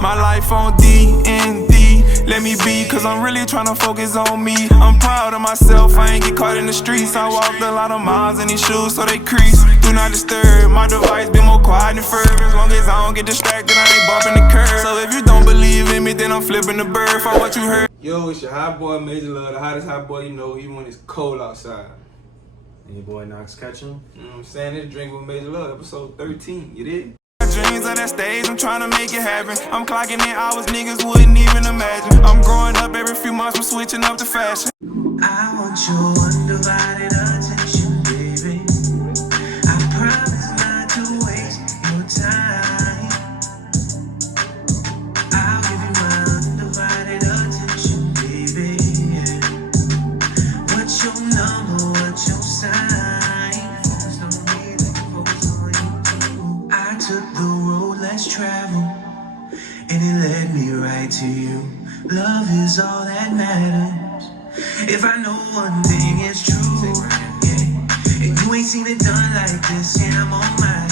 My life on D&D, let me be, cause I'm really tryna focus on me. I'm proud of myself, I ain't get caught in the streets. I walked a lot of miles in these shoes, so they crease. Do not disturb, my device be more quiet than fur. As long as I don't get distracted, I ain't bumping the curb. So if you don't believe in me, then I'm flipping the bird for what you heard. Yo, it's your hot boy Majorloveee, the hottest hot boy you know, even when it's cold outside. And your boy Knox Ketchum. You know what I'm saying? This Drink with Majorloveee, episode 13. You did? Dreams of that stage, I'm trying to make it happen. I'm clocking in hours niggas wouldn't even imagine. I'm growing up every few months, I'm switching up the fashion. I want your undivided attention, baby. I promise not to waste your time. I'll give you my undivided attention, baby. Yeah. What's your number? What's your sign? Focus on me, like you focus on you. I took the road less traveled, and it led me right to you. Love is all that matters. If I know one thing is true, yeah, and you ain't seen it done like this, yeah, I'm on my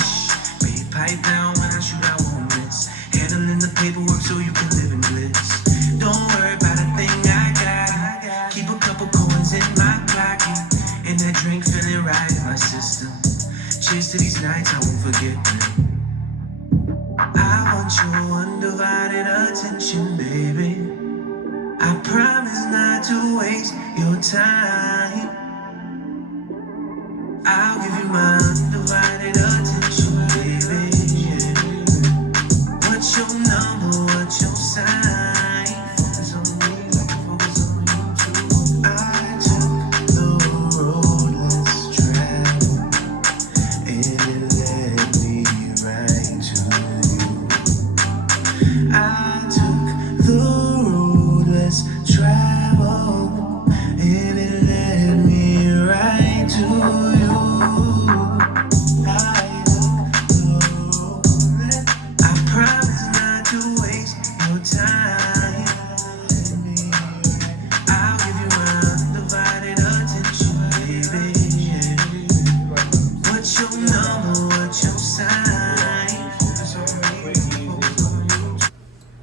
baby, pipe down when I shoot, I won't miss. Handling the paperwork so you can live in bliss. Don't worry about a thing I got. Keep a couple coins in my pocket, and that drink feeling right in my system. Cheers to these nights I won't forget. I want your undivided attention, baby. I promise not to waste your time. I'll give you my undivided attention, baby. Yeah. What's your number? What's your sign? Focus on me, like you focus on you too. I took the road less traveled, and it led me right to you. I took the road less traveled, and it led me right to you. I promise not to waste your time. I'll give you my undivided attention, baby. Yeah. What's your number? What's your sign?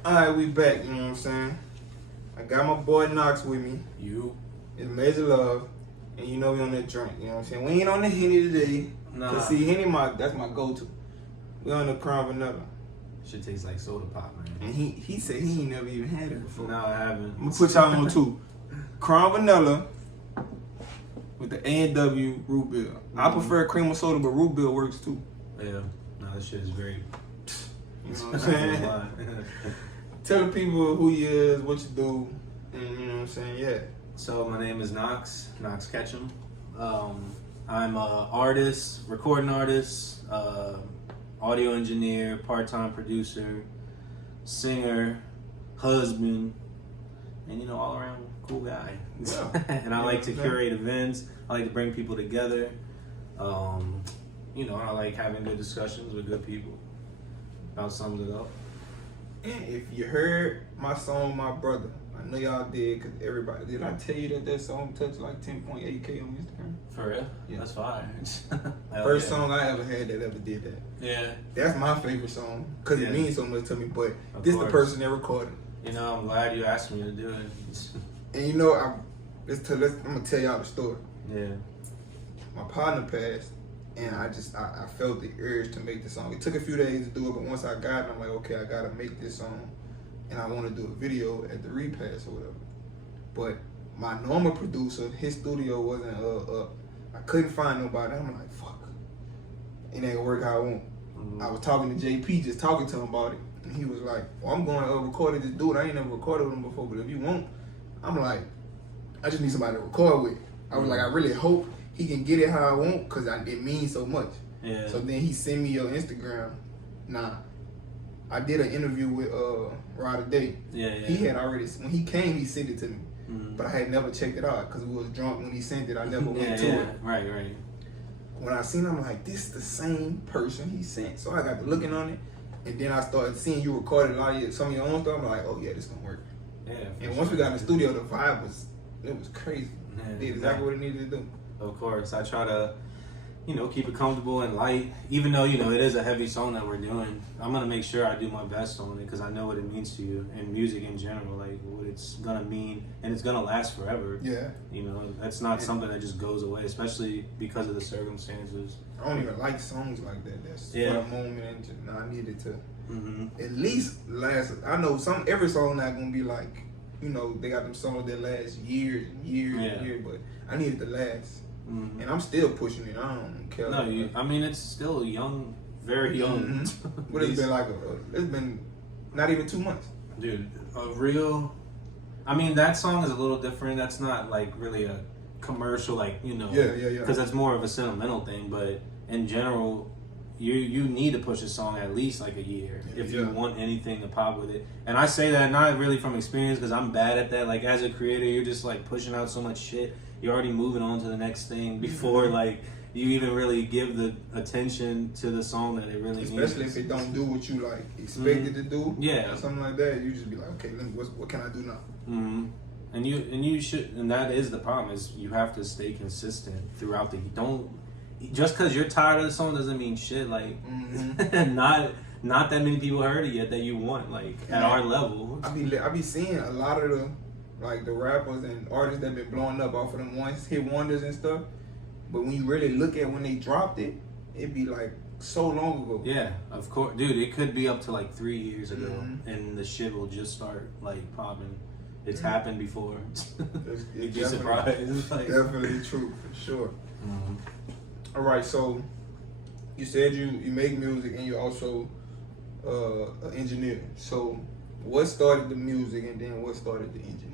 Alright, we back, you know what I'm saying? I got my boy Knox with me. It's Majorloveee. And you know we on that drink, you know what I'm saying? We ain't on the Henny today. Nah. Cause see, Henny, that's my go-to. We on the Crown Vanilla. Shit tastes like soda pop, man. And he said he ain't never even had it before. No, I haven't. I'm gonna put y'all on two. Crown Vanilla with the A&W root beer. I prefer cream of soda, but root beer works too. Yeah. No, this shit is very... You know what I'm saying? Tell the people who you is, what you do, and you know what I'm saying, yeah. So my name is Knox Ketchum. I'm a artist, recording artist, audio engineer, part-time producer, singer, husband, and you know, all around cool guy. Yeah. And I like to curate events. I like to bring people together. You know, I like having good discussions with good people. About sums it up. And if you heard my song, My Brother, I know y'all did, because everybody, did I tell you that song touched like 10.8K on Instagram? For real? Yeah. That's fire. First song I ever had that ever did that. Yeah. That's my favorite song, because it means so much to me, but this course. the person that recorded it. You know, I'm glad you asked me to do it. And you know, I'm going to tell y'all the story. Yeah. My partner passed, and I felt the urge to make the song. It took a few days to do it, but once I got it, I'm like, okay, I gotta make this song, and I want to do a video at the repass or whatever. But my normal producer, his studio wasn't up. I couldn't find nobody. I'm like, fuck, it ain't gonna work how I want. I was talking to JP, just talking to him about it, and he was like, well, I'm going to record this dude. I ain't never recorded with him before, but if you want, I'm like, I just need somebody to record with. I was like, I really hope he can get it how I want, because it means so much. Yeah. So then he sent me your Instagram. I did an interview with Ryder Day. Yeah. He had already, when he came, he sent it to me. But I had never checked it out, because we was drunk when he sent it. I never went to it. Right. When I seen it, I'm like, this is the same person he sent. So I got to looking on it, and then I started seeing you recorded a lot of some of your own stuff. I'm like, oh yeah, this gonna work. Yeah. And once we got in the studio, the vibe was crazy. Yeah, Did exactly what it needed to do. Of course, I try to you know, keep it comfortable and light. Even though, you know, it is a heavy song that we're doing, I'm gonna make sure I do my best on it because I know what it means to you and music in general, like what it's gonna mean, and it's gonna last forever. Yeah. You know, that's not something that just goes away, especially because of the circumstances. I don't even like songs like that. That's for Yeah. the moment, and just, I need it to Mm-hmm. at least last. I know every song not gonna be like, you know, they got them songs that last years and years and years, but I need it to last. Mm-hmm. And I'm still pushing it. I don't care. No, I mean, it's still young, very young. Mm-hmm. What it's been like? It's been not even 2 months. Dude, a real. I mean, that song is a little different. That's not like really a commercial, like, you know. Yeah. Because that's more of a sentimental thing. But in general, you need to push a song at least like a year if you want anything to pop with it. And I say that not really from experience because I'm bad at that. Like, as a creator, you're just like pushing out so much shit. You're already moving on to the next thing before like you even really give the attention to the song that it really needs. Especially if it don't do what you like expect it to do. Yeah. Or something like that. You just be like, okay, what can I do now? Mm-hmm. And you should, and that is the problem, is you have to stay consistent throughout the. Don't just because you're tired of the song doesn't mean shit. Like not that many people heard it yet that you want, like at our level. I be seeing a lot of the rappers and artists that been blowing up off of them hit wonders and stuff. But when you really look at when they dropped it, it'd be like so long ago. Yeah, of course, dude. It could be up to like 3 years ago, and the shit will just start like popping. It's happened before. You'd be surprised. Like, definitely true, for sure. Mm-hmm. All right, so you said you make music and you're also an engineer. So what started the music and then what started the engineering?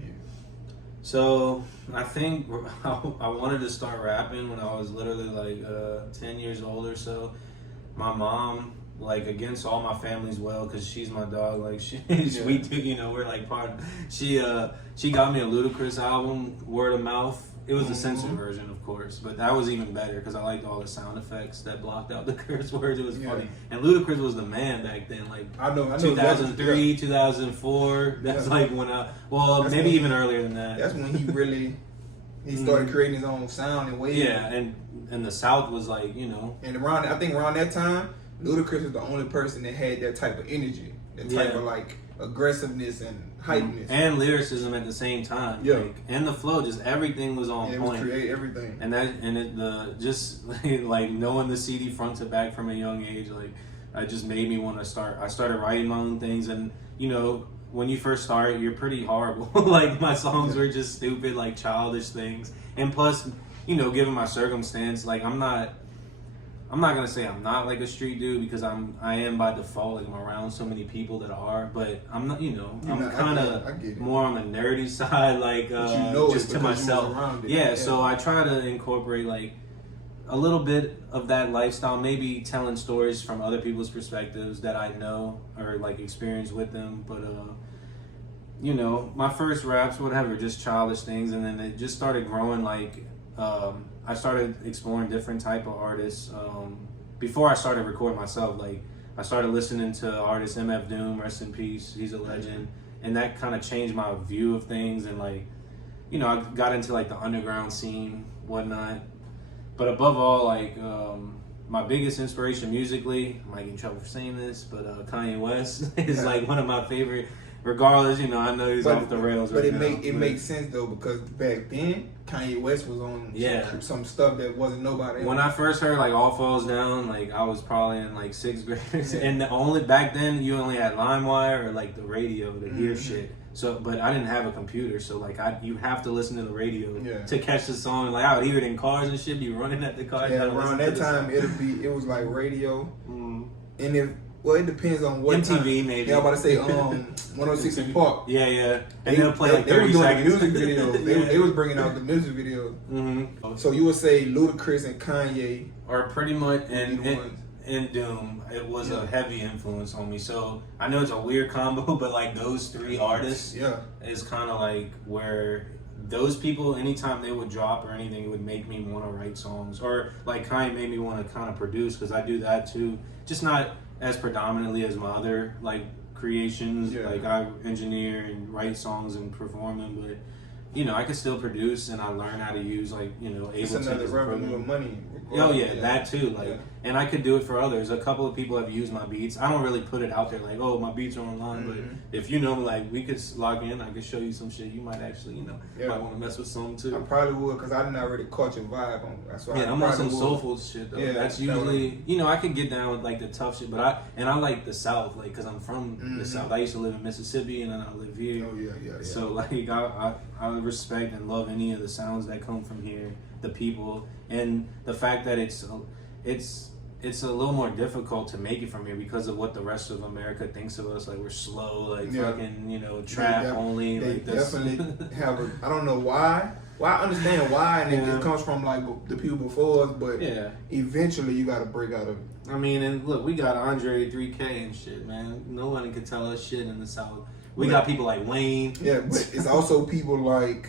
So I think I wanted to start rapping when I was literally like 10 years old or so. My mom, like against all my family's will, because she's my dog. Like we do, you know, we're like part. She got me a Ludacris album, word of mouth. It was the censored version, of course, but that was even better because I liked all the sound effects that blocked out the curse words. It was funny, and Ludacris was the man back then. Like I know 2003, 2004. That's like when maybe even earlier than that. That's when he started creating his own sound and wave. Yeah, and the South was like, you know. And I think around that time, Ludacris was the only person that had that type of energy, that type of like aggressiveness and hypeness and lyricism at the same time. Yeah, like, and the flow, just everything was on point. It was create everything. And just like knowing the CD front to back from a young age, like it just made me want to start. I started writing my own things, and you know, when you first start, you're pretty horrible. Like my songs were just stupid, like childish things. And plus, you know, given my circumstance, like I'm not gonna say I'm not like a street dude because I am by default. Like I'm around so many people that are, but I'm not. You know, I'm kind of more on the nerdy side, like just to myself. Yeah, so I try to incorporate like a little bit of that lifestyle, maybe telling stories from other people's perspectives that I know or like experience with them. But you know, my first raps, whatever, just childish things, and then it just started growing. Like I started exploring different type of artists. Before I started recording myself, like I started listening to artists, MF Doom, rest in peace, he's a legend, and that kind of changed my view of things. And like, you know, I got into like the underground scene, whatnot. But above all, like my biggest inspiration musically, I might get in trouble for saying this, but Kanye West is like one of my favorite. Regardless, you know, I know he's off the rails right now. But it makes sense though, because back then Kanye West was on some stuff that wasn't nobody. When I first heard like All Falls Down, like I was probably in like 6th grade, and only back then you only had LimeWire or like the radio to hear shit. So, but I didn't have a computer, so like you have to listen to the radio to catch the song. Like I would hear it in cars and shit, be running at the car. Yeah, around that time it was like radio, and it depends on what MTV time. maybe. Yeah, I'm about to say 106 in Park. Yeah, and they'll play like 30 they were seconds. doing the music videos. They was bringing out the music videos. So you would say Ludacris and Kanye are pretty much and Doom. It was a heavy influence on me. So I know it's a weird combo, but like those three artists is kind of like where those people, anytime they would drop or anything, it would make me want to write songs. Or like Kanye made me want to kind of produce, because I do that too. Just not as predominantly as my other like creations. Like I engineer and write songs and perform them, but you know, I can still produce, and I learn how to use like, you know, Ableton. It's another revenue of money. Oh yeah, that too. Like, Yeah. and I could do it for others. A couple of people have used my beats. I don't really put it out there like, oh, my beats are online. Mhm. But if you know, like, we could log in. I could show you some shit. You might actually, Yeah. might want to mess with some too. I probably would, because I didn't already caught your vibe on. That's why. Yeah, I'm on some soulful shit though. Yeah, That's that would- usually, I could get down with like the tough shit, but I like the South, like, cause I'm from the Mhm. South. I used to live in Mississippi, and then I live here. Oh yeah. So like I respect and love any of the sounds that come from here, the people, and the fact that it's a little more difficult to make it from here because of what the rest of America thinks of us. Like, we're slow, like Yeah. fucking trap only. They Like this. definitely have a. I don't know why. Well, I understand why, and Yeah. it comes from like the people before us, but Yeah. eventually you got to break out of it. I mean, and look, we got Andre 3K and shit, man. No one can tell us shit in the South. We got people like Wayne. Yeah, but it's also people like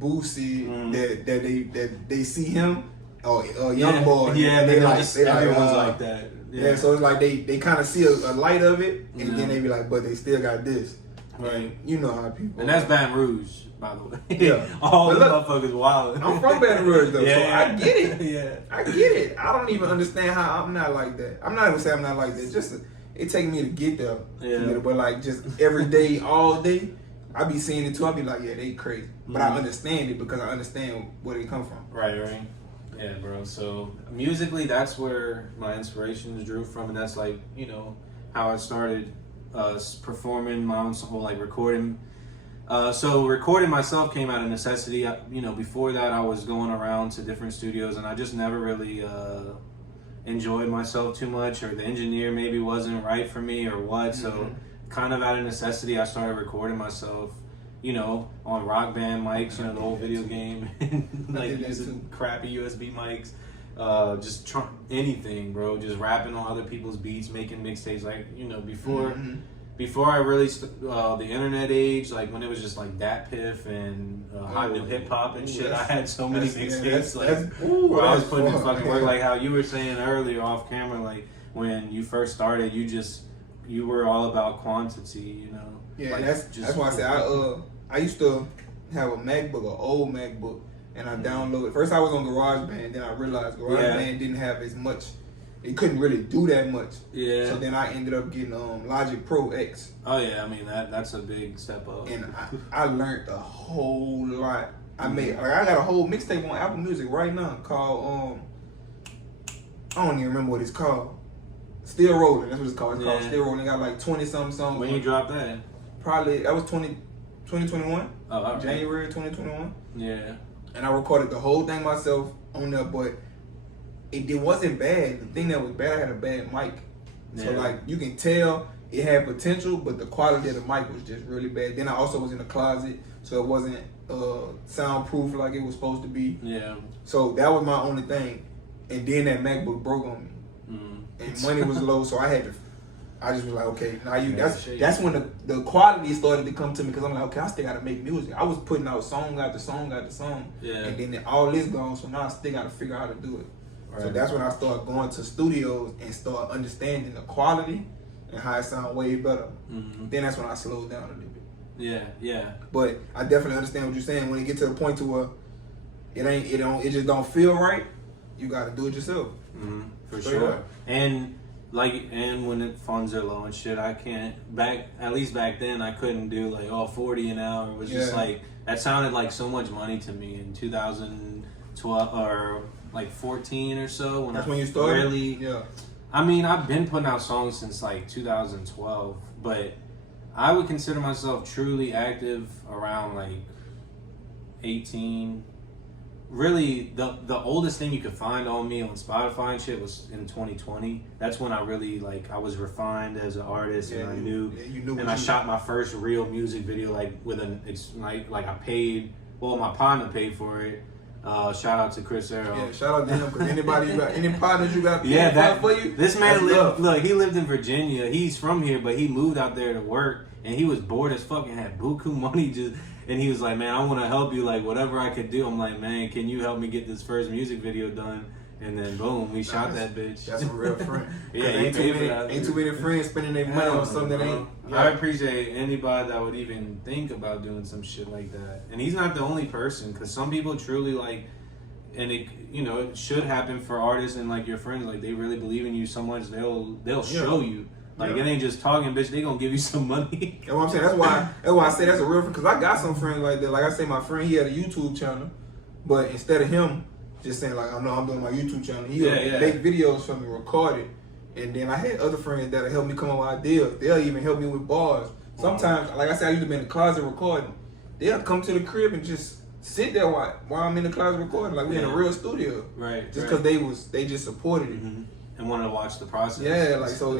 Boosie that they see him or Young Boy. Yeah, and they like just, they like, everyone's like that. Yeah, so it's like they kind of see a light of it, and Yeah. then they be like, but they still got this. Right. You know how people. And that's Baton Rouge, by the way. Yeah. All But the look, motherfuckers wild. I'm from Baton Rouge though, so Yeah. I get it. Yeah. I get it. I don't even understand how I'm not like that. I'm not even saying I'm not like that. Just it takes me to get there. Yeah. But like just every day, all day, I be seeing it too. I be like, yeah, they crazy. But I Mhm. understand it because I understand where they come from. Right. Yeah, bro. So musically, that's where my inspirations drew from, and that's like how I started performing my own song, like recording. So recording myself came out of necessity. Before that, I was going around to different studios, and I just never really enjoyed myself too much, or the engineer maybe wasn't right for me, or what. So kind of out of necessity, I started recording myself. On Rock Band mics, the old video game, like did that using too. crappy USB mics, just anything, bro. Just rapping on other people's beats, making mixtapes. Like before I really the internet age, like when it was just like Dat Piff and Hot New Hip Hop and shit. I had so many mixtapes, where I was putting in fucking work. Like how you were saying earlier off camera, like when you first started, you were all about quantity, Yeah, Like, that's why I say I used to have a MacBook, an old MacBook, and I downloaded. First, I was on GarageBand, then I realized GarageBand didn't have as much. It couldn't really do that much. Yeah. So then I ended up getting Logic Pro X, Oh yeah, I mean that's a big step up. and I learned a whole lot. I got a whole mixtape on Apple Music right now called I don't even remember what it's called. Still Rolling. That's what it's called. It's called Yeah. Still Rolling. It got like 20-something songs. When you dropped that? Probably that was 2021. Oh, all right. January 2021. Yeah. And I recorded the whole thing myself on there, but it wasn't bad. The thing that was bad, I had a bad mic. So Yeah. like you can tell it had potential, but the quality of the mic was just really bad. Then I also was in the closet, so it wasn't soundproof like it was supposed to be. Yeah. So that was my only thing. And then that MacBook broke on me. And money was low, so I just was like, okay, now that's when the quality started to come to me, because I'm like, okay, I still gotta make music. I was putting out song after song after song, Yeah. and then all this gone, so now I still gotta figure out how to do it. So Right. that's when I started going to studios and start understanding the quality and how it sound way better. Then that's when I slowed down a little bit. Yeah. But I definitely understand what you're saying. When you get to the point to where it just don't feel right, you gotta do it yourself. For Straight sure. up. And when the funds are low and shit, I can't at least back then I couldn't do like 40 an hour. It was just Yeah. like that sounded like so much money to me in 2012 or like 14 or so when That's I when you started. really Yeah. I mean, I've been putting out songs since like 2012, but I would consider myself truly active around like 18. Really, the oldest thing you could find on me on Spotify and shit was in 2020. That's when I really I was refined as an artist, and I knew. You knew. And I shot my first real music video it's like I paid. Well, my partner paid for it. Shout out to Chris Arrow. Yeah, shout out to him. Because any partners you got, Yeah, that for you. this man that's lived. love. Look, he lived in Virginia. He's from here, but he moved out there to work, and he was bored as fuck and had buku money. And he was like, "Man, I want to help you. Like whatever I could do." I'm like, "Man, can you help me get this first music video done?" And then boom, we shot that bitch. That's a real friend. Yeah, ain't he too paid for that. ain't too many friends spending their money on something that ain't. I appreciate anybody that would even think about doing some shit like that. And he's not the only person, because some people truly and it, you know, it should happen for artists and like your friends. Like they really believe in you so much, they'll show you. Like it ain't just talking, bitch. They gonna give you some money. That's what I'm saying. That's why I say that's a real friend. Cause I got some friends like that. Like I say, my friend, he had a YouTube channel, but instead of him just saying like, I know I'm doing my YouTube channel, he would make videos for me, record it, and then I had other friends that help me come up with ideas. They'll even help me with bars. Sometimes, like I said, I used to be in the closet recording. They'll come to the crib and just sit there while I'm in the closet recording, like we're in a real studio. Right. Just because they just supported it. And wanted to watch the process. Yeah, like so,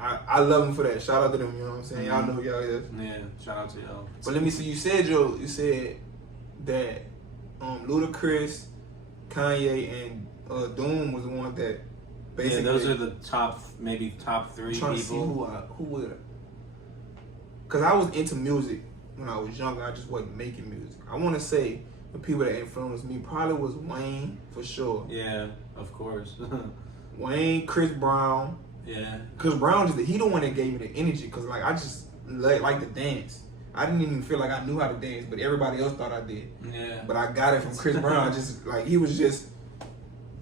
I love them for that. Shout out to them. You know what I'm saying? Y'all know who y'all is. Yeah, shout out to y'all. But let me see. You said that Ludacris, Kanye, and Doom was the one that basically. Yeah, those are the top 3 I'm trying people. to see who would. Cause I was into music when I was younger. I just wasn't making music. I want to say the people that influenced me probably was Wayne for sure. Yeah, of course. Wayne, Chris Brown. Yeah. Chris Brown he the one that gave me the energy. Cause like I just like to dance. I didn't even feel like I knew how to dance, but everybody else thought I did. Yeah. But I got it from Chris Brown. Just like he was just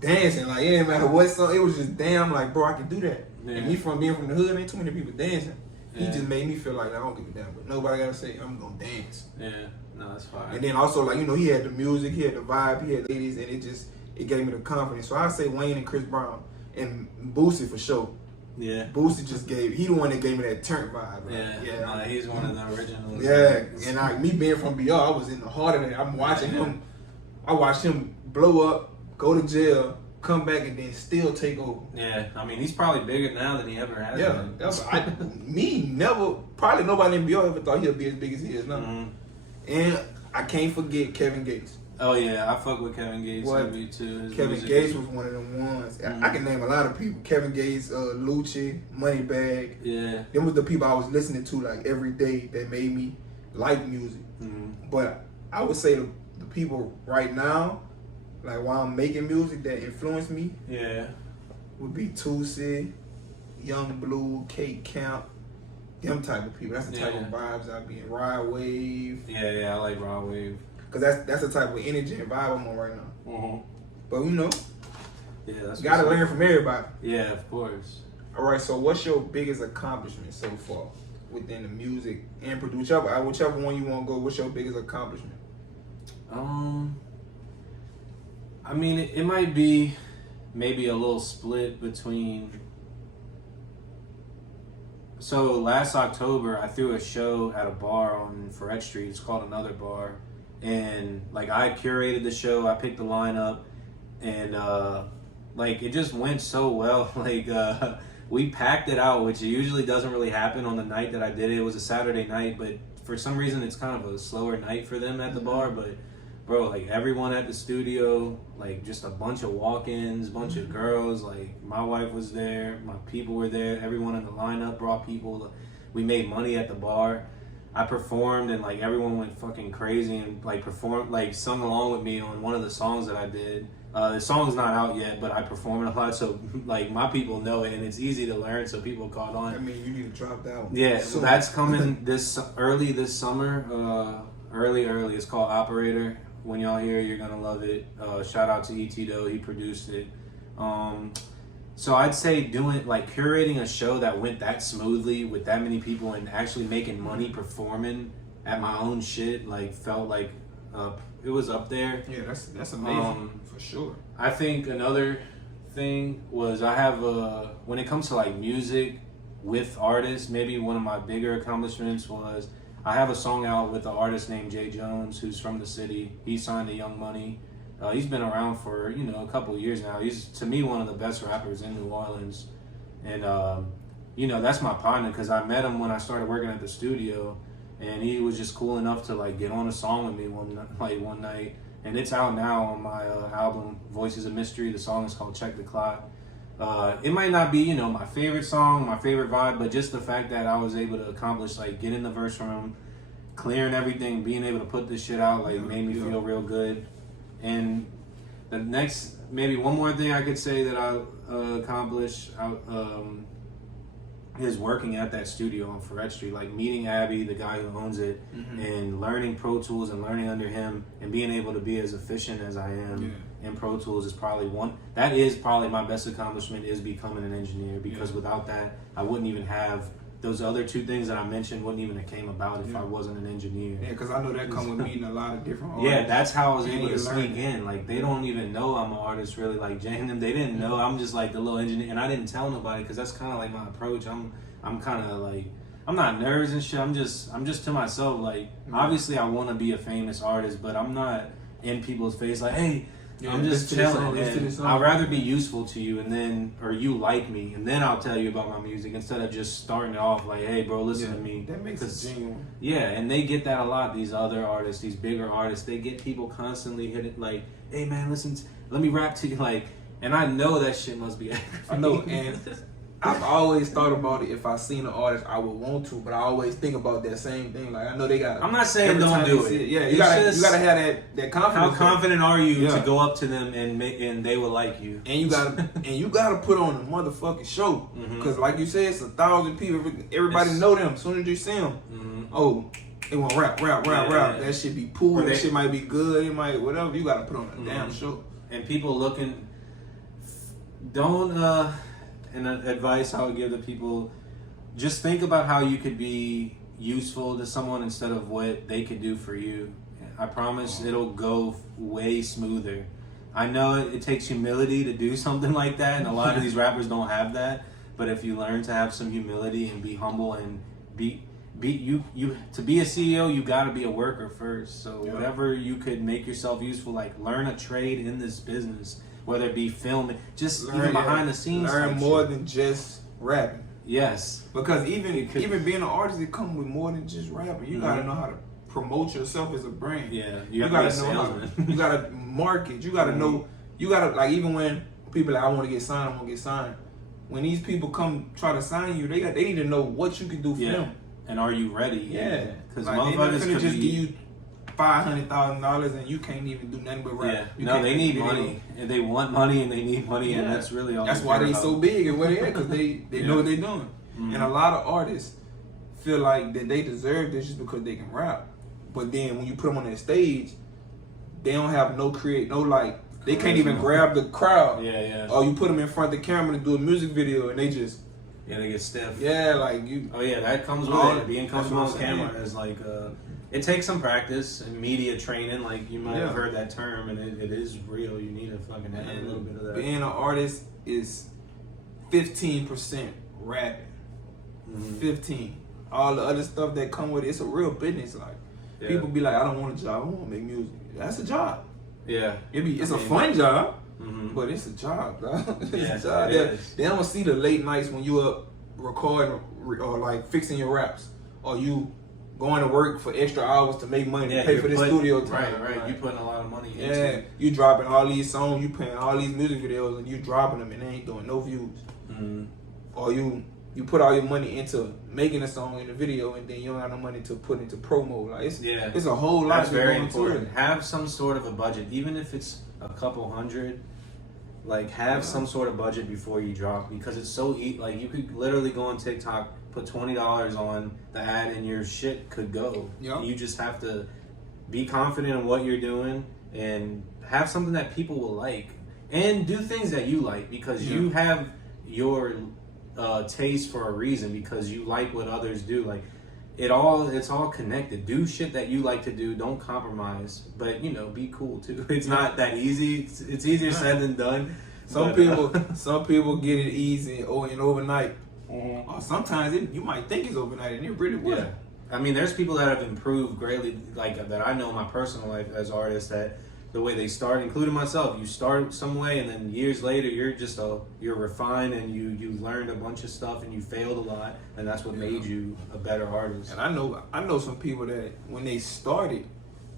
dancing. Like it didn't matter what song. It was just damn. Like bro, I can do that. Yeah. And me from being from the hood, ain't too many people dancing. Yeah. He just made me feel like I don't give a damn. But nobody gotta say I'm gonna dance. Yeah. No, that's fine. And then also like he had the music, he had the vibe, he had ladies, and it gave me the confidence. So I say Wayne and Chris Brown and Boosie for sure. Yeah. Boosie he the one that gave me that turn vibe. Right? Yeah. He's one of the originals. Yeah, and me being from BR, I was in the heart of that. I'm watching him. I watched him blow up, go to jail, come back, and then still take over. Yeah, I mean he's probably bigger now than he ever has been. Probably nobody in BR ever thought he'd be as big as he is now. Mm-hmm. And I can't forget Kevin Gates. Oh yeah, I fuck with Kevin Gates What? heavy too. His Kevin music Gates is- was one of them ones. I can name a lot of people. Kevin Gates, Lucci, Moneybag. Yeah. Them was the people I was listening to like every day that made me like music. Mm-hmm. But I would say the people right now, like while I'm making music that influence me, Yeah. would be Tootsie, Young Blue, Kate Camp, them type of people. That's the type of vibes I be in. Ride Wave. Yeah, I like Raw Wave. Cause that's the type of energy and vibe I'm on right now. Mm-hmm. But Yeah, that's gotta what's up. learn from everybody. Yeah, of course. All right, so what's your biggest accomplishment so far within the music and produce? Whichever one you want to go, what's your biggest accomplishment? I mean, it might be maybe a little split between. So last October, I threw a show at a bar on Ferret Street. It's called Another Bar, and like I curated the show, I picked the lineup, and like it just went so well. Like we packed it out, which usually doesn't really happen on the night that I did it. It was a Saturday night, but for some reason it's kind of a slower night for them at the bar. But bro, like everyone at the studio, like just a bunch of walk-ins, bunch of girls, like my wife was there, my people were there, everyone in the lineup brought people. We made money at the bar. I performed and like everyone went fucking crazy and like performed, like sung along with me on one of the songs that I did. The song's not out yet, but I perform it a lot, so like my people know it and it's easy to learn, so people caught on. I mean, you need to drop that one. Yeah, soon. that's coming this summer. Early. It's called Operator. When y'all hear it, you're gonna love it. Shout out to E.T. though, he produced it. So I'd say doing like curating a show that went that smoothly with that many people and actually making money performing at my own shit, like felt like it was up there. Yeah, that's amazing for sure. I think another thing was I have when it comes to like music with artists, maybe one of my bigger accomplishments was I have a song out with an artist named Jay Jones, who's from the city. He signed to Young Money. He's been around for a couple of years now. He's to me one of the best rappers in New Orleans, and that's my partner because I met him when I started working at the studio, and he was just cool enough to like get on a song with me one night, and it's out now on my album Voices of Mystery. The song is called Check the Clock. It might not be, my favorite song, my favorite vibe, but just the fact that I was able to accomplish, like, getting the verse from him, clearing everything, being able to put this shit out, like, made me feel real good. And the maybe one more thing I could say that I accomplished, is working at that studio on Ferret Street, like meeting Abby, the guy who owns it, and learning Pro Tools and learning under him and being able to be as efficient as I am in Pro Tools is probably my best accomplishment, is becoming an engineer, because without that, I wouldn't even have those other two things that I mentioned wouldn't even have came about if I wasn't an engineer. Yeah, because I know that come with meeting a lot of different artists. Yeah, that's how I was able to learn sneak in. Like, they don't even know I'm an artist, really. Like, Jay and them, they didn't know. I'm just like the little engineer, and I didn't tell nobody, because that's kind of like my approach. I'm kind of like, I'm not nervous and shit. I'm just to myself. Like, obviously, I want to be a famous artist, but I'm not in people's face like, hey. I'm just chilling. I'd rather be useful to you, and then, or you like me, and then I'll tell you about my music, instead of just starting it off like, hey, bro, listen to me. That makes it genuine. Yeah, and they get that a lot. These other artists, these bigger artists, they get people constantly hitting like, hey man, listen, let me rap to you, like, and I know that shit must be. I know, and I've always thought about it. If I seen an artist, I would want to, but I always think about that same thing. Like, I know they got. I'm not saying don't do it. Yeah, you gotta have that confidence. How confident are you to go up to them and they will like you? And you gotta put on a motherfucking show, because like you said, it's 1,000 people. Everybody know them. As soon as you see them, oh, they want rap. That shit be cool. That shit might be good. It might whatever. You gotta put on a damn show. And people looking, don't. And advice I would give to people, just think about how you could be useful to someone instead of what they could do for you. I promise it'll go way smoother. I know it takes humility to do something like that, and a lot of these rappers don't have that. But if you learn to have some humility and be humble and be to be a CEO, you got to be a worker first. So whatever you could make yourself useful, like learn a trade in this business. Whether it be filming, just even behind the scenes. Learn more than just rapping. Yes. Because even being an artist, it comes with more than just rapping. You gotta know how to promote yourself as a brand. Yeah. You gotta know how you gotta market. You gotta know. You gotta, like, even when people like, I want to get signed. When these people come try to sign you, they need to know what you can do for them. And are you ready? Yeah. Because like, motherfuckers could just give you $500,000 and you can't even do nothing but rap. No, they need money. And they want money and they need money, and that's really all. That's why they so big and where they at, because they know what they're doing. And a lot of artists feel like that they deserve this just because they can rap. But then when you put them on that stage, they don't have they can't even grab the crowd. Yeah. Or you put them in front of the camera to do a music video and they just. Yeah, they get stiff. Yeah, like you. Oh yeah, that comes with it. Being comfortable on camera is like, it takes some practice and media training. Like, you might have heard that term, and it is real. You need to fucking have a little bit of that. Being an artist is 15% rapping. 15. All the other stuff that come with it's a real business. Like, people be like, I don't want a job. I want to make music. That's a job. Yeah. It's a fun job. But it's a job, dog. It's a job. They don't see the late nights when you up recording or like fixing your raps, or you going to work for extra hours to make money to pay for the studio time. Right. You putting a lot of money into it. You dropping all these songs, you paying all these music videos, and you dropping them and they ain't doing no views. Or you put all your money into making a song in the video, and then you don't have no money to put into promo. Like, it's a whole lot. That's very important. Have some sort of a budget, even if it's a couple hundred. Like, have some sort of budget before you drop, because it's so like, you could literally go on TikTok, put $20 on the ad, and your shit could go. You just have to be confident in what you're doing and have something that people will like, and do things that you like, because you have your taste for a reason, because you like what others do. Like, it's all connected. Do shit that you like to do. Don't compromise, but be cool too. It's not that easy. It's easier said than done. Some people get it easy and overnight. Or sometimes you might think it's overnight and it really wasn't. I mean, there's people that have improved greatly, like that I know in my personal life as artists, that the way they start, including myself, you start some way, and then years later you're refined, and you learned a bunch of stuff, and you failed a lot, and that's what made you a better artist. And I know some people that when they started,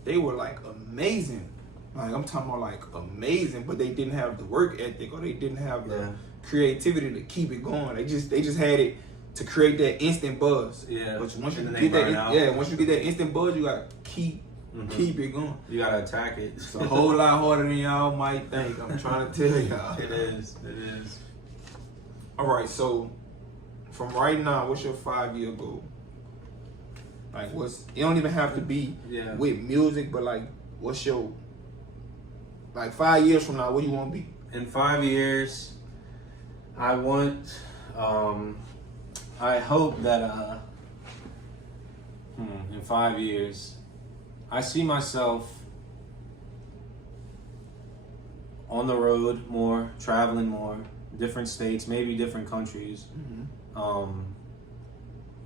they were like amazing. Like, I'm talking about like amazing, but they didn't have the work ethic, or they didn't have the creativity to keep it going. They just had it to create that instant buzz. Yeah. But once you get that instant buzz, you gotta keep it going. You gotta attack it. It's a whole lot harder than y'all might think. I'm trying to tell y'all. It is. All right, so from right now, what's your 5-year goal? Like, it don't even have to be with music, but like, what's your, like 5 years from now, what do you want to be? In 5 years, I want, I hope that, in 5 years, I see myself on the road more, traveling more, different states, maybe different countries.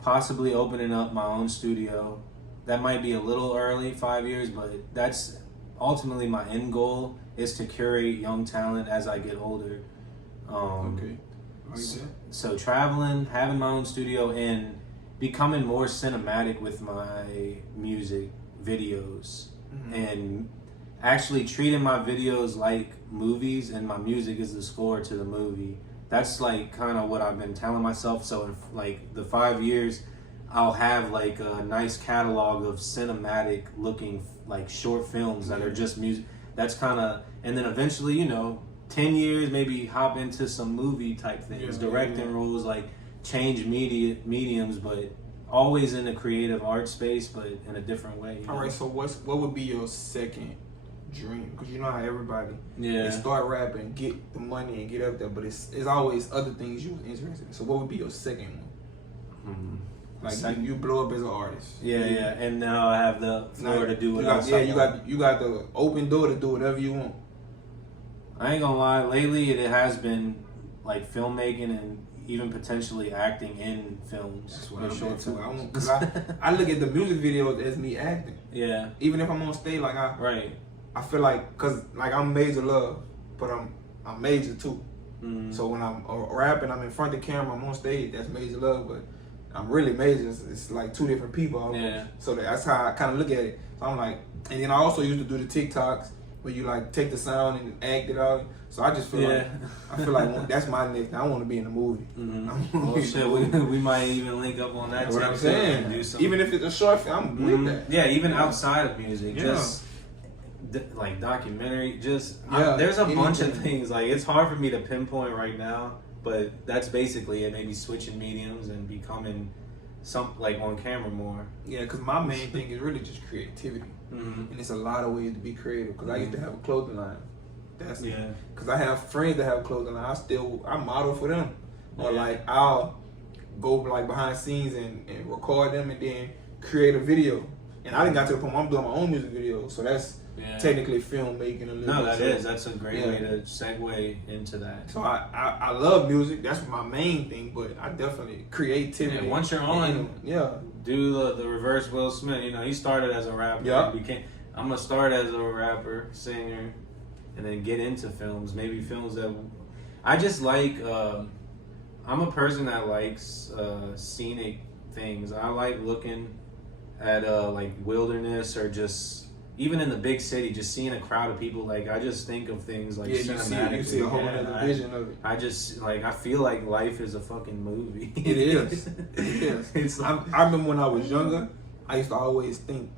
Possibly opening up my own studio. That might be a little early, 5 years, but that's ultimately my end goal, is to curate young talent as I get older. Okay. So traveling, having my own studio, and becoming more cinematic with my music videos, and actually treating my videos like movies, and my music is the score to the movie. That's like kind of what I've been telling myself. So in like the 5 years, I'll have like a nice catalog of cinematic looking like short films that are just music. That's kind of, and then eventually, 10 years, maybe hop into some movie type things, directing roles, like change mediums, but always in the creative art space, but in a different way. All right, so what would be your second dream? Because you know how everybody they start rapping, get the money and get up there, but it's always other things you was interested in. So what would be your second one? Like you blow up as an artist. And now I have the floor to do whatever. You got the open door to do whatever you want. I ain't gonna lie, lately it has been like filmmaking and even potentially acting in films. That's what I'm too. Because I look at the music videos as me acting. Yeah. Even if I'm on stage, like I feel like, cause like I'm Majorloveee, but I'm Major too. So when I'm rapping, I'm in front of the camera, I'm on stage. That's Majorloveee, but I'm really Major. It's like two different people almost. Yeah. So that's how I kind of look at it. So I'm like, and then I also used to do the TikToks where you like take the sound and act it out. So I just feel like that's my next. I want to be in a movie. Well, shit, we might even link up on that. That's what I'm saying. Do even if it's a short film, I'm with that. Yeah, even outside of music, just like documentary. There's a bunch of things. Like it's hard for me to pinpoint right now, but that's basically it. Maybe switching mediums and becoming like on camera more. Yeah, because my main thing is really just creativity, and it's a lot of ways to be creative. Because I used to have a clothing line. Because I have friends that have a clothing line. I model for them, or like I'll go like behind scenes and record them and then create a video. And I didn't got to the point where I'm doing my own music video, so that's technically filmmaking a little bit. That's a great way to segue into that. So I love music. That's my main thing, but I definitely creativity. And once you're on, do the reverse Will Smith. He started as a rapper. I'm gonna start as a rapper, singer, and then get into films. Maybe films that I just like. I'm a person that likes scenic things. I like looking at like wilderness, or just even in the big city, just seeing a crowd of people. Like I just think of things like cinematic. You see a whole other vision of it. I just like, I feel like life is a fucking movie. It is. It is. I remember when I was younger, I used to always think,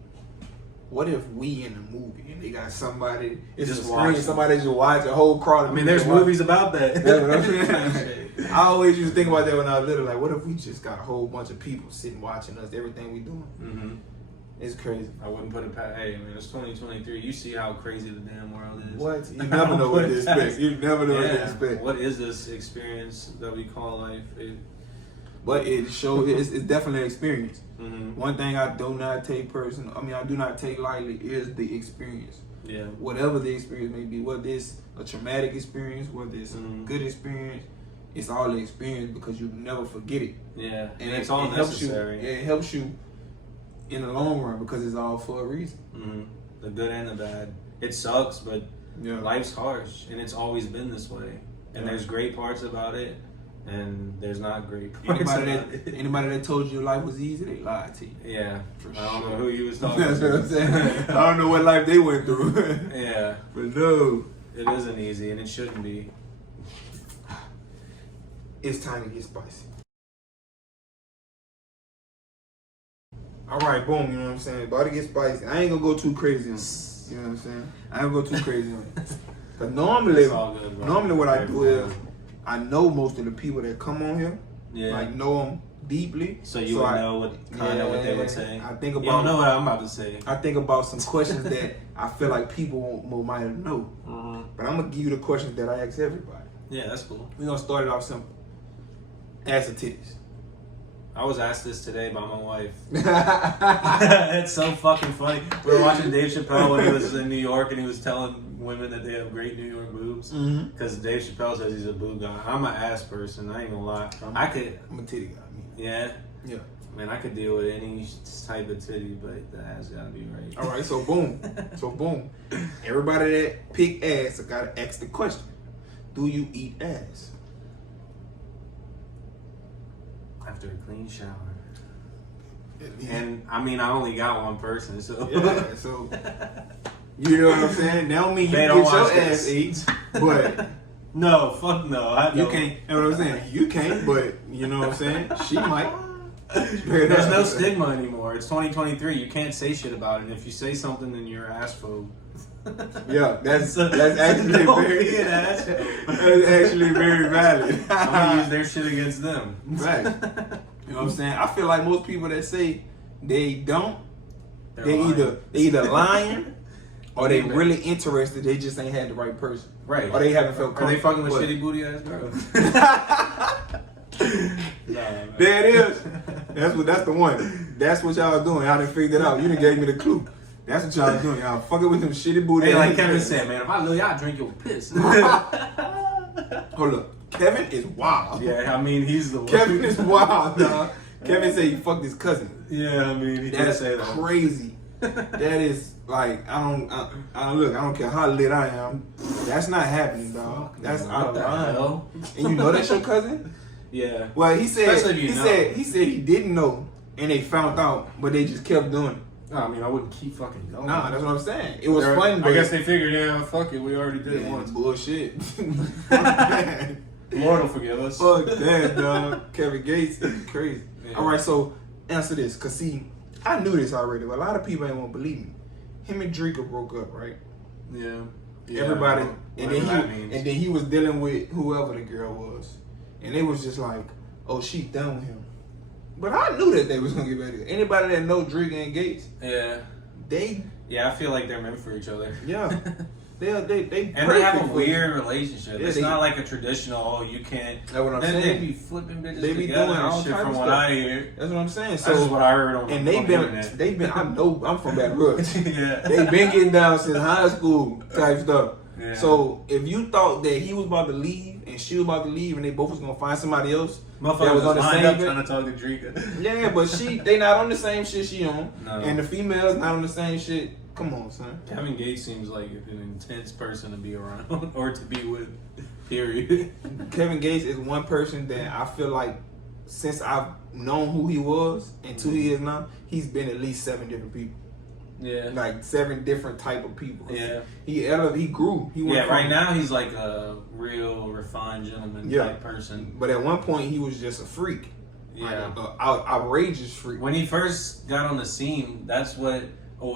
what if we in a movie and they got somebody, it's just a screen, somebody just watch a whole crowd. I mean, there's movies about that. That's what I'm saying. I always used to think about that when I was little. Like, what if we just got a whole bunch of people sitting watching us, everything we doing? It's crazy. I wouldn't put it past. Hey, man, it's 2023. You see how crazy the damn world is. What? You never know what to expect. You never know what to expect. What is this experience that we call life? But it's definitely an experience. One thing I do not take I do not take lightly is the experience. Yeah. Whatever the experience may be, whether it's a traumatic experience, whether it's a good experience, it's all the experience because you never forget it. Yeah. And it's all necessary. It helps you in the long run because it's all for a reason. The good and the bad. It sucks, but life's harsh, and it's always been this way. And there's great parts about it, and there's not great parts Anybody that told you life was easy, they lied to you. Yeah. I don't know who you was talking to. That's what I'm saying. I don't know what life they went through. But no. It isn't easy, and it shouldn't be. It's time to get spicy. All right, boom, you know what I'm saying? About to get spicy. I ain't gonna go too crazy on it. You know what I'm saying? I ain't gonna go too crazy on it. But normally what I do is, I know most of the people that come on here, Yeah. like know them deeply. So you would know what kind of what they would say. I think about. You don't know what I'm about to say. I think about some questions that I feel like people might know. But I'm gonna give you the questions that I ask everybody. Yeah, that's cool. We're gonna start it off simple. Ask the titties. I was asked this today by my wife. It's so fucking funny. We were watching Dave Chappelle when he was in New York, and he was telling women that they have great New York boobs. Because Dave Chappelle says he's a boob guy. I'm an ass person. I ain't gonna lie. I'm a titty guy. Yeah. Yeah. Man, I could deal with any type of titty, but the ass gotta be right. All right. So boom. Everybody that pick ass, I gotta ask the question: do you eat ass? After a clean shower. And I mean, I only got one person, so yeah. So you know what I'm saying? That don't mean you They get don't your watch ass this. ate, but no, fuck no. I you don't. can't. You know what I'm saying? You can't, but you know what I'm saying? She might. There's no stigma anymore. It's 2023. You can't say shit about it. And if you say something, then you're an asshole. Yeah, that's actually Don't very be an asshole. That's actually very valid. I'm gonna use their shit against them. Right. You know what I'm saying? I feel like most people that say they don't, They're they lying. either lying or they really interested. They just ain't had the right person. Right. Or they haven't felt Are they comfortable. fucking with shitty booty ass girls? There it is. That's the one. That's what y'all doing. Y'all done figured it out. You done gave me the clue. That's what y'all doing. Y'all fucking with them shitty booty. Hey, like ass Kevin girls. said, man, if I love you, I'll drink your piss. Hold up. Kevin is wild. Yeah, I mean, he's the one. Kevin is wild, dog. Kevin said he fucked his cousin. Yeah, I mean, he did That's say that. crazy. That is like I don't care how lit I am. That's not happening, dog. That's out of What the line. hell? And you know that's your cousin? Yeah. Well, he said Especially if you know. he said he didn't know, and they found out, but they just kept doing it. No, I mean, I wouldn't keep fucking going. Nah, that's what I'm saying. It was fun, but I guess they figured, yeah, fuck it, we already did it yeah, once. bullshit. Lord will forgive us. Fuck that, dog. Kevin Gates is crazy. Yeah. All right, so answer this, cause see, I knew this already, but a lot of people ain't want to believe me. Him and Drika broke up, right? Yeah. Everybody, Whatever that means. and then he was dealing with whoever the girl was, and they was just like, "Oh, she done with him." But I knew that they was gonna get back together. Anybody that know Drika and Gates, Yeah. Yeah, I feel like they're meant for each other. yeah, they And they have perfect a for each- weird relationship. Yeah, it's they- not like a traditional, oh, you can't. That's what I'm Then saying. they be flipping bitches They be together doing all and shit type from of what stuff. I hear. That's what I'm saying. That's just what I heard on and the they've internet. been. I know I'm from Baton Rouge. Yeah. They've been getting down since high school type stuff. Yeah. So if you thought that he was about to leave and she was about to leave and they both was gonna find somebody else Motherfuckers that was on the lined up same, trying to talk to Drika. yeah, but they not on the same shit she on, No. and the females not on the same shit. Come on, son. Kevin Gates seems like an intense person to be around or to be with. Period. Kevin Gates is one person that I feel like since I've known who he was and 2 years now, he's been at least 7 different people. Yeah. Like 7 different type of people. Yeah. He grew. He went Yeah, from- right now he's like a real refined gentleman type person. But at one point he was just a freak. Yeah. Like outrageous freak. When he first got on the scene, that's what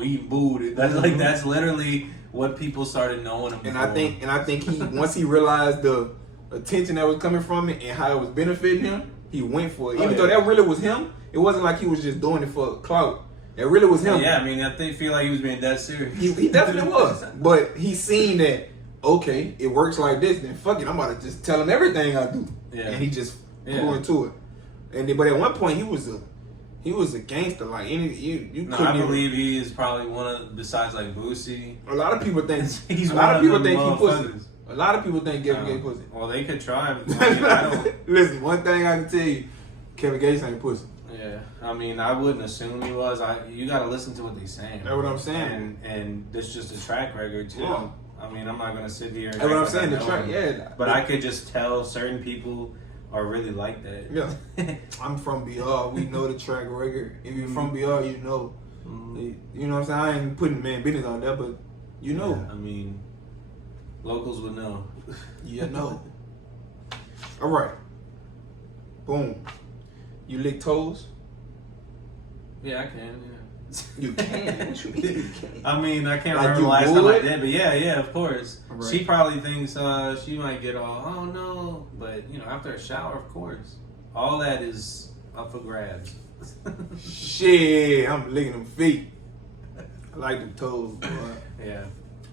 he booed. That's literally what people started knowing him And for. I think he once he realized the attention that was coming from it and how it was benefiting him, he went for it. Even though that really was him, it wasn't like he was just doing it for clout. That really was him. Yeah, I mean, I feel like he was being that serious. He definitely was. But he seen that, okay, it works like this, then fuck it, I'm about to just tell him everything I do. Yeah. And he just flew into it. And then, but at one point he was a gangster. Like you No, couldn't I even- believe he is probably one of, besides like Boosie. A lot of people think He's a lot one of people them think he pussy. motherfuckers. A lot of people think Kevin Gates pussy. Well, they could try. I mean, I don't. Listen, one thing I can tell you, Kevin Gates ain't pussy. Yeah, I mean, I wouldn't assume he was. You got to listen to what they saying. That's what I'm saying. And this just a track record too. Yeah. I mean, I'm not gonna sit here. And That's what I'm act like saying. I The know track, him. yeah. But I could just tell certain people are really like that. Yeah. I'm from BR. We know the track record. If you're from BR, you know. You know what I'm saying? I ain't putting man business on that, but you know. Yeah, I mean, locals would know. You know. All right. Boom. You lick toes? Yeah, I can. Yeah. You can. What you mean you can? I mean, I can't Like remember you the last time I would? did, but yeah, of course. Right. She probably thinks she might get all, oh no, but after a shower, of course, all that is up for grabs. Shit, I'm licking them feet. I like them toes, boy. Yeah.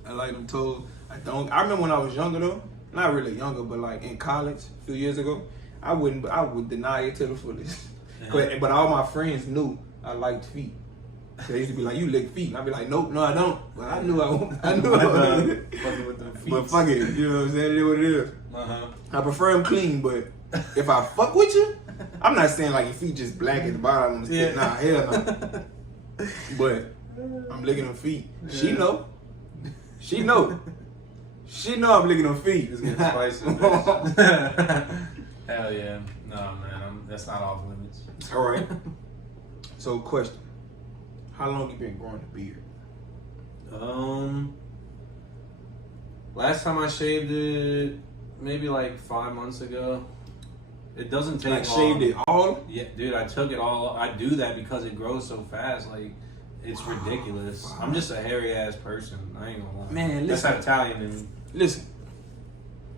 I like them toes. I remember when I was younger though, not really younger, but like in college a few years ago, I would deny it to the fullest. But all my friends knew I liked feet. So they used to be like, "You lick feet," and I'd be like, "Nope, no, I don't." But I knew I would. Fucking with them feet. But fuck it, you know what I'm saying? It is what it is. I prefer them clean, but if I fuck with you, I'm not saying like your feet just black at the bottom. Yeah. Nah, hell no. But I'm licking them feet. She know. She know. She know I'm licking them feet. It's getting spicy. Bitch. Hell yeah. No, man. That's not off limits. All right. So, question: how long you been growing a beard? Last time I shaved it, maybe like 5 months ago. It doesn't take Like long. shaved it all? Yeah, dude, I took it all. I do that because it grows so fast. Like, it's ridiculous. I'm just a hairy ass person. I ain't gonna lie. Man, that's listen. Italian in me. Listen,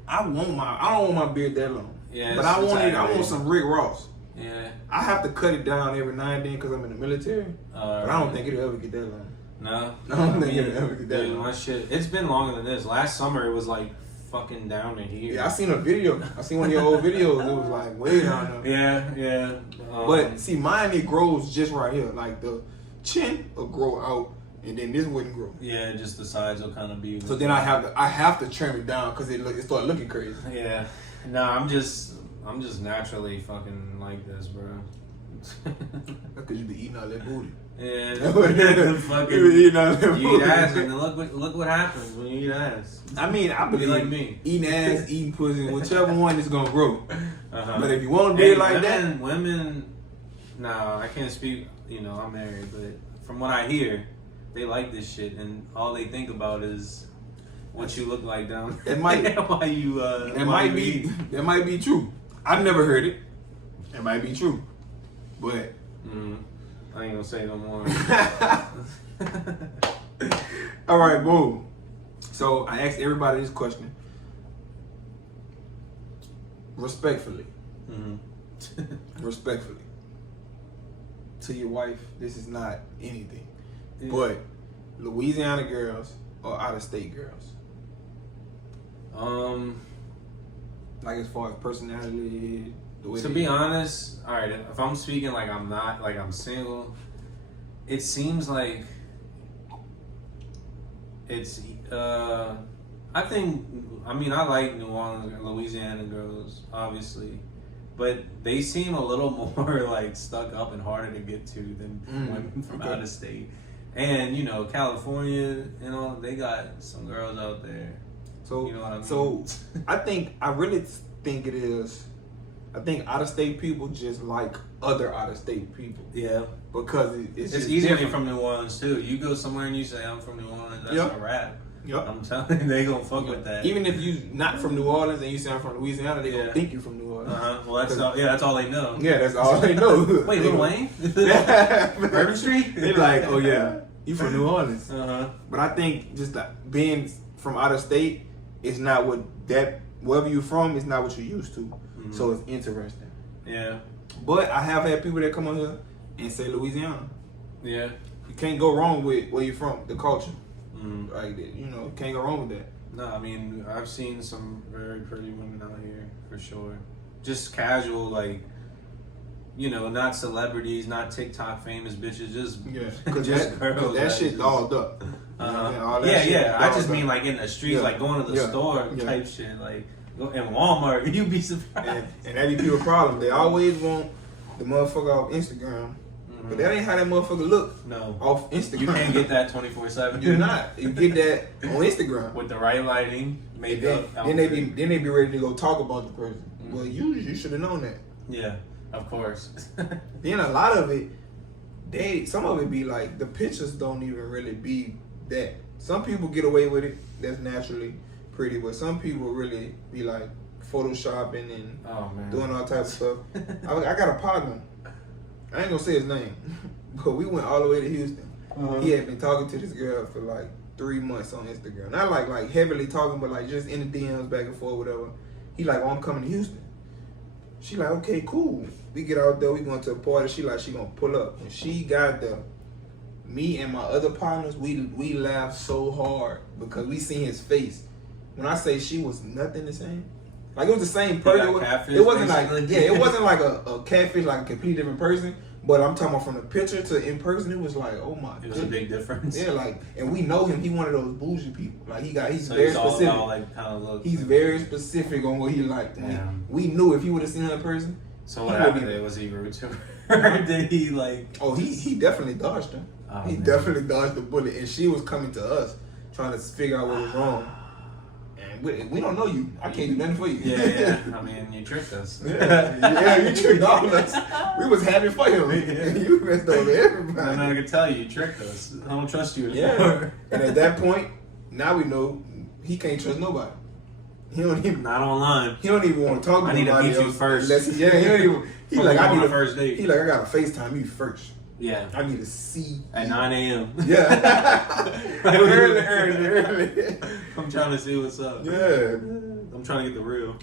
I don't want my beard that long. Yeah, but it's I aggravating. want some Rick Ross. Yeah. I have to cut it down every now and then because I'm in the military. But I don't think it'll ever get that long. No. I don't think it'll ever get that Dude, long. my shit. It's been longer than this. Last summer it was like fucking down to here. Yeah, I seen a video. I seen one of your old videos. It was like way down there. Yeah. But see, mine it grows just right here. Like the chin will grow out, and then this wouldn't grow. Yeah, just the sides will kind of be. So then I have to trim it down because it start looking crazy. Yeah. No, I'm just naturally fucking like this, bro. Because you be eating all that booty. Yeah. You be eating all that You eat booty. ass, and look what happens when you eat ass. I mean, I Be believe like me. eating ass, eating pussy, whichever one is gonna grow. Uh-huh. But if you want to be like that, women. No, I can't speak. You know, I'm married, but from what I hear, they like this shit, and all they think about is what you look like down. It might. why you? It might be. It might be true. I've never heard it. It might be true, but I ain't gonna say no more. all right, boom. So I asked everybody this question, respectfully. Respectfully. To your wife, this is not anything. Yeah. But Louisiana girls or out of state girls? Like as far as personality, the way To be honest, all right. If I'm speaking like I'm not, like I'm single, it seems like it's. I like New Orleans and Louisiana girls, obviously, but they seem a little more like stuck up and harder to get to than women from out of state. And you know, California, you know, they got some girls out there. So you know what I mean? So I really think it is. I think out of state people just like other out of state people. Yeah, because it's just easy when different. you're from New Orleans too. You go somewhere and you say I'm from New Orleans. That's Yep. a rap. Yep. I'm telling you, they gonna fuck with that. Even if you not from New Orleans and you say I'm from Louisiana, they Yeah. gonna think you from New Orleans. Well, that's all they know. Yeah, that's all they know. Wait, Lil Wayne? Bourbon Street? They're like, oh yeah, you from New Orleans. But I think just being from out of state is not wherever you're from is not what you're used to. So it's interesting. Yeah. But I have had people that come on here and say Louisiana. Yeah. You can't go wrong with where you're from, the culture. Like, you know, can't go wrong with that. No, I mean, I've seen some very pretty women out here, for sure. Just casual, like, you know, not celebrities, not TikTok famous bitches, just because girls. that shit dolled up. All that shit I just dolled mean up. like in the streets, like going to the store type shit, like in Walmart. You'd be surprised. And that be people's problem. They always want the motherfucker off Instagram. But that ain't how that motherfucker look. No. Off Instagram. You can't get that 24/7. You're not. You get that on Instagram. With the right lighting, makeup. Then they be ready to go talk about the person. Well, you should have known that. Yeah, of course. Then a lot of it, some of it be like the pictures don't even really be that. Some people get away with it. That's naturally pretty, but some people really be like photoshopping and doing all types of stuff. I got a partner. I ain't gonna say his name, but we went all the way to Houston. He had been talking to this girl for like 3 months on Instagram. Not like heavily talking, but like just in the DMs back and forth, whatever. He like, oh, I'm coming to Houston. She like, okay, cool. We get out there, we going to a party. She like, she gonna pull up. When she got there, me and my other partners, we laughed so hard because we seen his face. When I say she was nothing the same, like it was the same person. It wasn't like, yeah, it wasn't like a catfish, like a completely different person. But I'm talking about from the picture to in person, it was like, oh my god. It was a big difference. Yeah, like, and we know him. He one of those bougie people. Like he's so very he's all specific. about, like, kind of looks. He's very specific on what he liked. We knew if he would have seen her in person. So what happened there? Was he rude to her? Did he like? Oh, he definitely dodged her. Oh, he man. definitely dodged the bullet, and she was coming to us trying to figure out what was wrong. And we don't know you. I can't do nothing for you. Yeah. I mean, you tricked us. Yeah, you tricked all of us. We was happy for him. You messed over everybody. I can tell you tricked us. I don't trust you anymore. Yeah. And at that point, now we know he can't trust nobody. He don't even. Not online. He don't even want to talk to I need to nobody meet you else first. He don't even. He like, I need a first date. He like, I gotta FaceTime you first. Yeah. I need to see At 9 a.m. Yeah. early. I'm trying to see what's up. Yeah. I'm trying to get the real.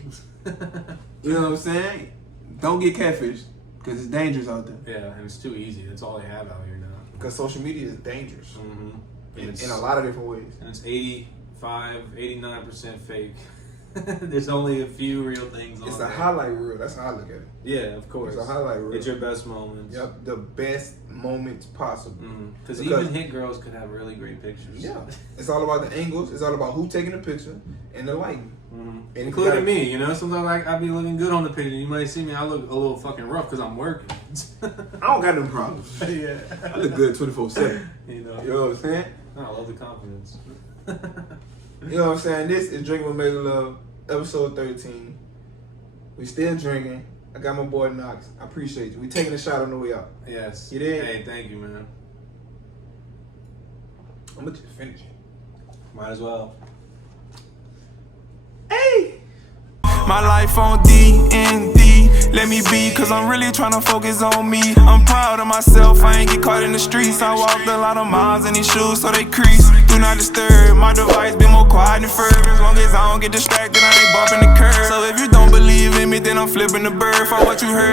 You know what I'm saying? Don't get catfished because it's dangerous out there. Yeah, and it's too easy. That's all they have out here now. Because social media is dangerous Mm-hmm. in a lot of different ways. And it's 89% fake. There's only a few real things on It's there. a highlight reel. That's how I look at it. Yeah, of course. It's a highlight reel. It's your best moments. Yep, the best moments possible. Because Because- even hit girls could have really great pictures. Yeah, it's all about the angles. It's all about who taking the picture and the lighting. Mm-hmm. And Including me, you know. Sometimes I be looking good on the picture. You might see me, I look a little fucking rough because I'm working. I don't got no problems. Yeah. I look good 24/7. You know. You know what I'm saying? I love the confidence. You know what I'm saying? This is Drinking with Major Love, episode 13. We still drinking. I got my boy Knox. I appreciate you. We taking a shot on the way out. Yes. You did? Hey, thank you, man. I'm gonna just finish it. Might as well. Hey! My life on D&D, let me be, cause I'm really tryna focus on me. I'm proud of myself, I ain't get caught in the streets. I walked a lot of miles in these shoes, so they crease. Do not disturb, my device be more quiet than Ferb. As long as I don't get distracted, I ain't bumping the curb. So if you don't believe in me, then I'm flipping the bird for what you heard.